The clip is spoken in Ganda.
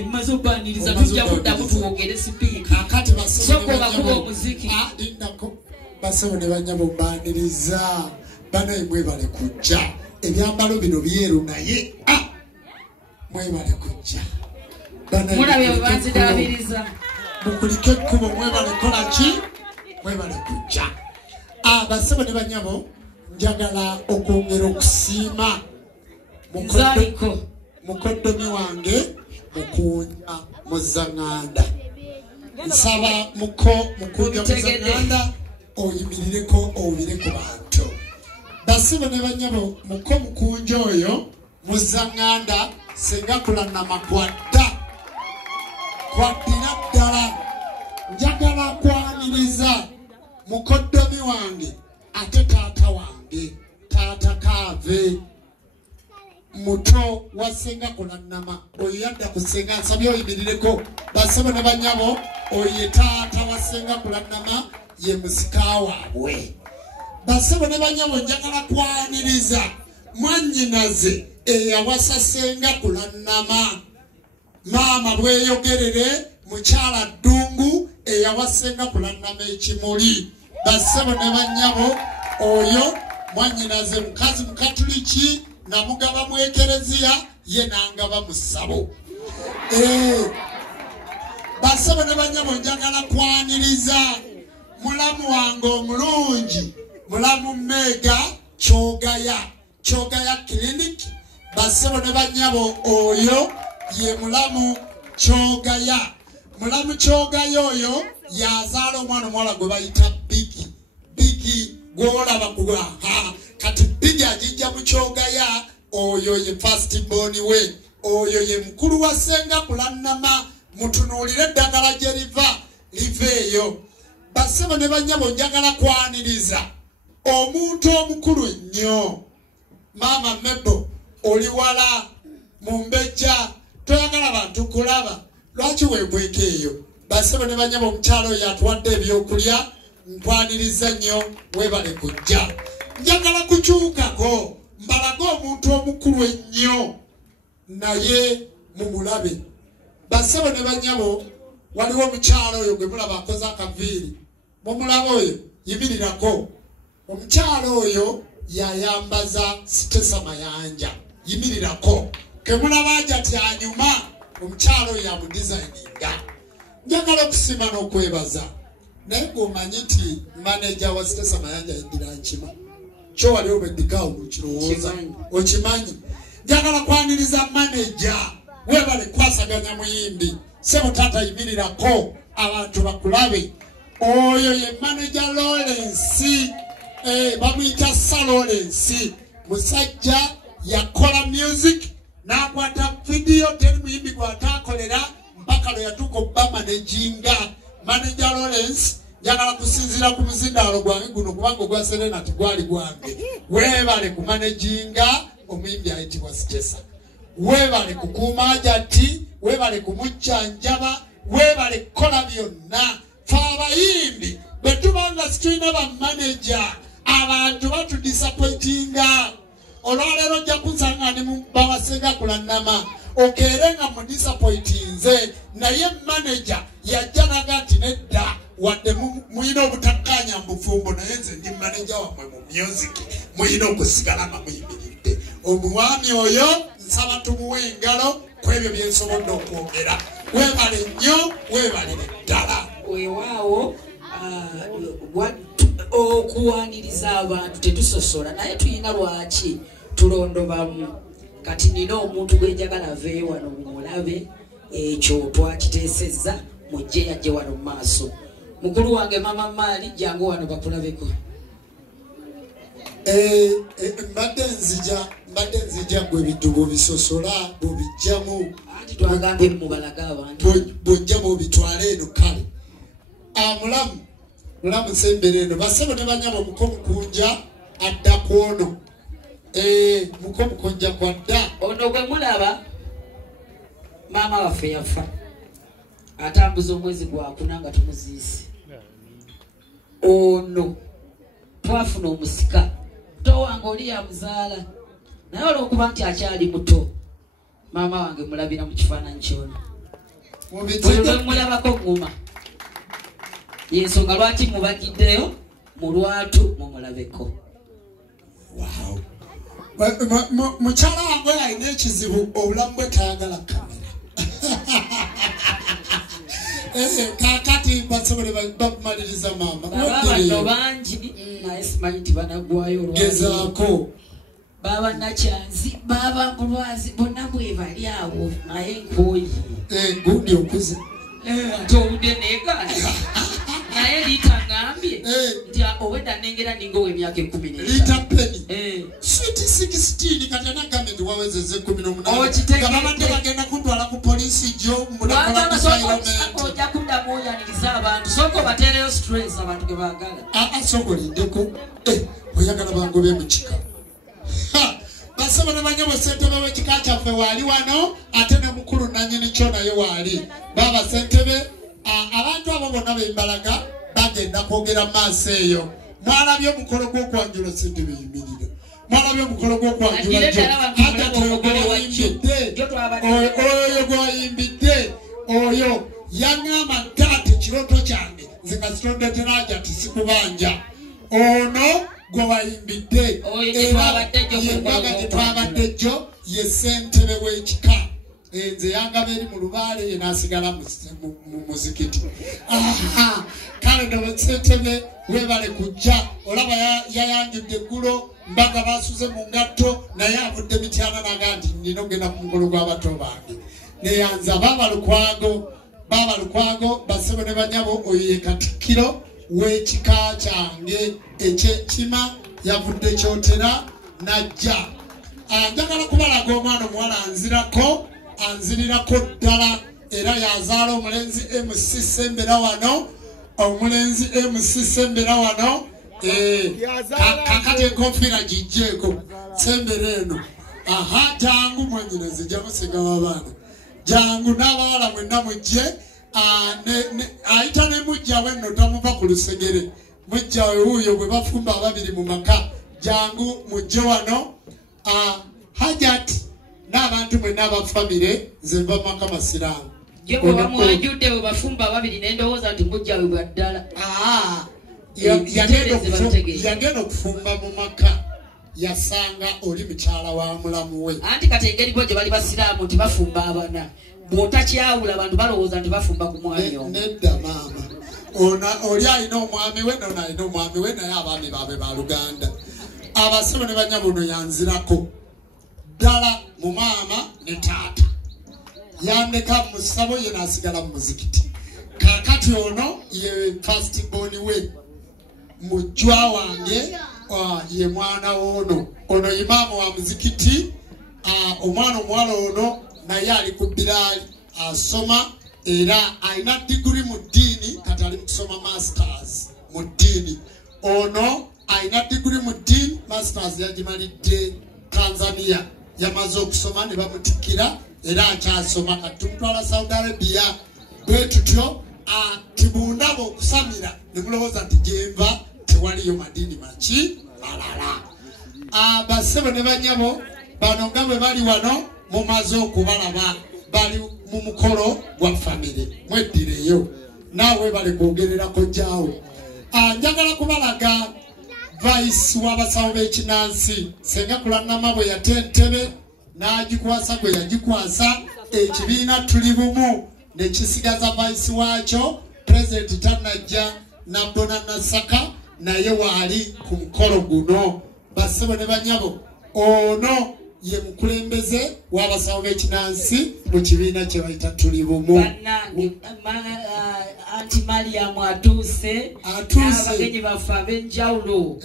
Mazo baniriza tujja kuddamu tuwogere sipiika akati soko bakuba omuziki ndako basebo ne banyabo baniriza bana mwebale kujja ebyambalo bino byeru naye mwebale kujja bana mulabe banzidabiriza mukulike kubo mwebale kola ki mwebale kujja basebo ne banyabo njagala okwongera okusiima mukoddomi wange mukunya muzanganda nsaba mukunya muzanganda oyimirireko obire ku bantu basibo ne banyabo mukunja oyo muzanganda senga kulana makwadda kwaddira ddala njagala kwaniriza mukoddomi wange ate taata wange taata Kaave muto wasenga kulanama oyadda kusenga nsabye oyimirireko basebo ne banyabo oye taata wasenga kulanama ye musika waabwe basebo ne banyabo njagala kwaniriza mwannyinaze eyawasa senga kulanama maama bweyogerere mukyala Ddungu eyawasenga kulanama ekimuli basebo ne banyabo oyo mwannyinaze mukazi mukatuliki namugaba mu ekereziya ye nangaba mu ssabo basebo ne banyabo njagala kwaniriza mulamu wange omulungi mulamu Mega Kyogaya Clinic basebo ne banyabo oyo ye mulamu Kyogaya oyo yazaala omwana omuwala gwe bayita Bigi gwolaba kuga kati Bigi ajijja mu Kyogaya oyo ye first born we oyo ye mukulu wa senga kulanama mutunuulire eddagala gye liveeyo basebo ne banyabo njagala kwaniriza omuntu omukulu ennyo maama Mebo oli wala mu Mbejja toyagala bantu kulaba lwaki weebweko eyo basebo ne banyabo omukyalo oyo atuwadde ebyokulya nkwaniriza nnyo weebale kujja njagala kukyukako mbalaga omuntu omukulu ennyo naye mumulabe basebo ne banyabo waliwo omukyalo oyo gwe mulaba akoze akaviiri mumulaba oyo yimirirako omukyalo oyo yayambaza Sitesa Mayanja yimirirako kemulaba ajati anyuma omukyalo oyo yamudesigninga njagala okusiima n'okwebaza naye ng'omanyi nti manager wa Sitesa Mayanja yeddira nkima kyo wali obeddikawo mukirowooza okimanyi njagala kwaniriza manager weebale kwasaganya muyimbi sebo taata yimirirako abantu bakulabe oyo ye manager Lawrence bamuyita Sir Lawrence musajja yakola music n'akwata video teri muyimbi gw'ataakolera mpaka lwe yatuuka obba manager Lawrence njagala kusinzira ku muzindaalo gwange guno kubanga ogwa Serena gwali gwange weebale kumanaginga omuyimbi ayitibwa Sitesa weebale kukuuma ajati weebale kumujjanjaba weebale kukola byonna fe abayimbi bwe tubanga situlina bamanager abantu batudisappointinga olwaleero ojja kunsanga ne bawasenga kulanama okeerenga mu disappointinze naye manager yajja naga nti nedda wadde muyina obutakkanya mbufumbo naye nze ndi manager wammwe mu music muyina okusigala nga muyimiridde omwami oyo nsaba tumuwe engalo ku ebyo byensobodde okwogera weebale nnyo weebalire ddala weewaawo okuwaniriza abantu tetusosola naye tuyina lwaki tulondobamu kati nina omuntu gwenjagala aveeyo wano mumulabe ekyo twakiteesezza mujje yajje wano mu maaso mukulu wange Mama Maali jangu wano bakulabeko mbadde nzija gwe ebiddubu bisosola bw'obijjamu ati twagambye mubalaga abantu bw'ojjamu obitwale eno kale mulamu nsembere eno basebo ne banyabo mukomukunja adda kwono mukomukunja kwadda ono gwe mulaba maama waffe yafa atambuza omwezi gwakuna nga tumuziise ono twafuna omusika muto wange oli yamuzaala naye olw'okuba nti akyali muto maama wange mulabira mu kifaananyi kyono mulabako nguma yensonga lwaki mubagiddeyo mu lwatu mumulabeko. Wow. Mukyala wange alina ekizibu obulamu bwe tayagala kamera. Kakati basobole bakumaliriza mama. Bano bangi naye simanyi nti banagwayo olwatu. Gezaako. Baba Nakyanzi, baba Mbulwazi, bonna bwe bali awo naye nkooyi. Gundi okuze. Ate owudde neegaana. Naye Liita ngambye nti obwedda nnengera ninga ow'emyaka 10. Liita Penny. Sweet 16 kati anagambe nti wawezezza 18. Gababadde bagenda kutwala ku poliisi gyo ojja kuddamu oyaniriza abantu sooka obateereyo stress abantu ge baagala. Sogoliddeko oyagala bangobe mu kika. Basaba ne banyabo ssentebe w'ekika kyaffe waali wano ate ne mukulu nannyini kyo naye waali. Baba ssentebe abantu abo bonna bembalaga bagenda kwogera maaso eyo. Mwalabye omukolo gw'okwanjula ssentebe yimirira. Mwalabye omukolo gw'okwanjula oyo gwayimbidde oyo yaŋŋamba taata ekirooto kyange nze nga sitondetera aja tisikubanja ono gwe wayimbidde embaga gye twabadde jjo ye ssentebe w'ekika. Nze yangaba eri mu lubaale ye n'asigala mu muzikiti. Kale nno ssentebe weebale kujja olaba yayanjudde eggulo mbaga basuze mu ngatto naye avudde mityana naga nti nina okugenda ku mukolo gw'abato bange. Neyanza Baba Lukwago basebo ne banyabo oyo ye Katikkiro w'ekika kyange eky'enkima yavudde kyotera najja. Njagala kubalaga omwana omuwala anzirirako ddala era yazaala omulenzi MC Sembera wano. Omulenzi MC Sembera wano. Kakati enkofiira gijjeeko Sembera eno. Jangu mwanyinaze jamusiga w'abaana. Jangu n'abawala mwenna mujje. Ayita ne mujja we nno tamuva ku lusegere. Mujja we wuuyo bwe bafumba ababiri mu maka. Jangu mujje wano. Hajat n'abantu mwenna abafamire nze nva mu maka Masiraamu. Jebo bamwajudde we bafumba ababiri n'endowooza nti mujja we bwa ddala. Yagenda okufumba mu maka. Yasanga oli mukyala wa mulamu we. Anti kati engeri bo gye bali Basiraamu nti bafumba abana. Bw'otakyawula abantu balowooza nti bafumba ku mwami omu. Nedda maama. Oli alina omwami we n'ono alina omwami we naye abaami baabwe ba Luganda. Abasibe ne banyabo ono yanzirako ddala mu maama ne taata. Yandeka mu ssabo ye n'asigala mu muzikiti. Kaakati ono ye first born we. Mujjwa wange ye mwana ono imaamu wa muzikiti. Omwana omuwala ono naye ali ku Biraali asoma era alina diguri mu ddiini kati ali kusoma masters mu ddiini. Ono alina diguri mu ddiini masters yagimalidde Tanzania. Yamaze okusoma ne bamutikkira era akyasoma kati tumutwala Saudi Arabia. Bwe tutyo tibundaba okusamira ne mulowooza nti gyenva tewaliyo madiini maki malala. Basebo ne banyabo bano nga bwe bali wano mumaze okubalaba bali mu mukolo gwa famire mweddireyo naawe bali kwogererako jaawo. Njagala kubalaga vice w'abasawo b'ekinansi senga kulannama bwe yate entebe n'agikwasa gwe yagikwasa ekibiina tuli bumu ne kisigaza vice waakyo president tannajja Nabbona Nasaka naye waali ku mukolo guno. Basebo ne banyabo ono ye mukulembeze w'abasawo b'ekinansi mu kibiina kye bayita tuli bumu. Anti Mariam atuuse abagenyi baffe ab'enjawulo.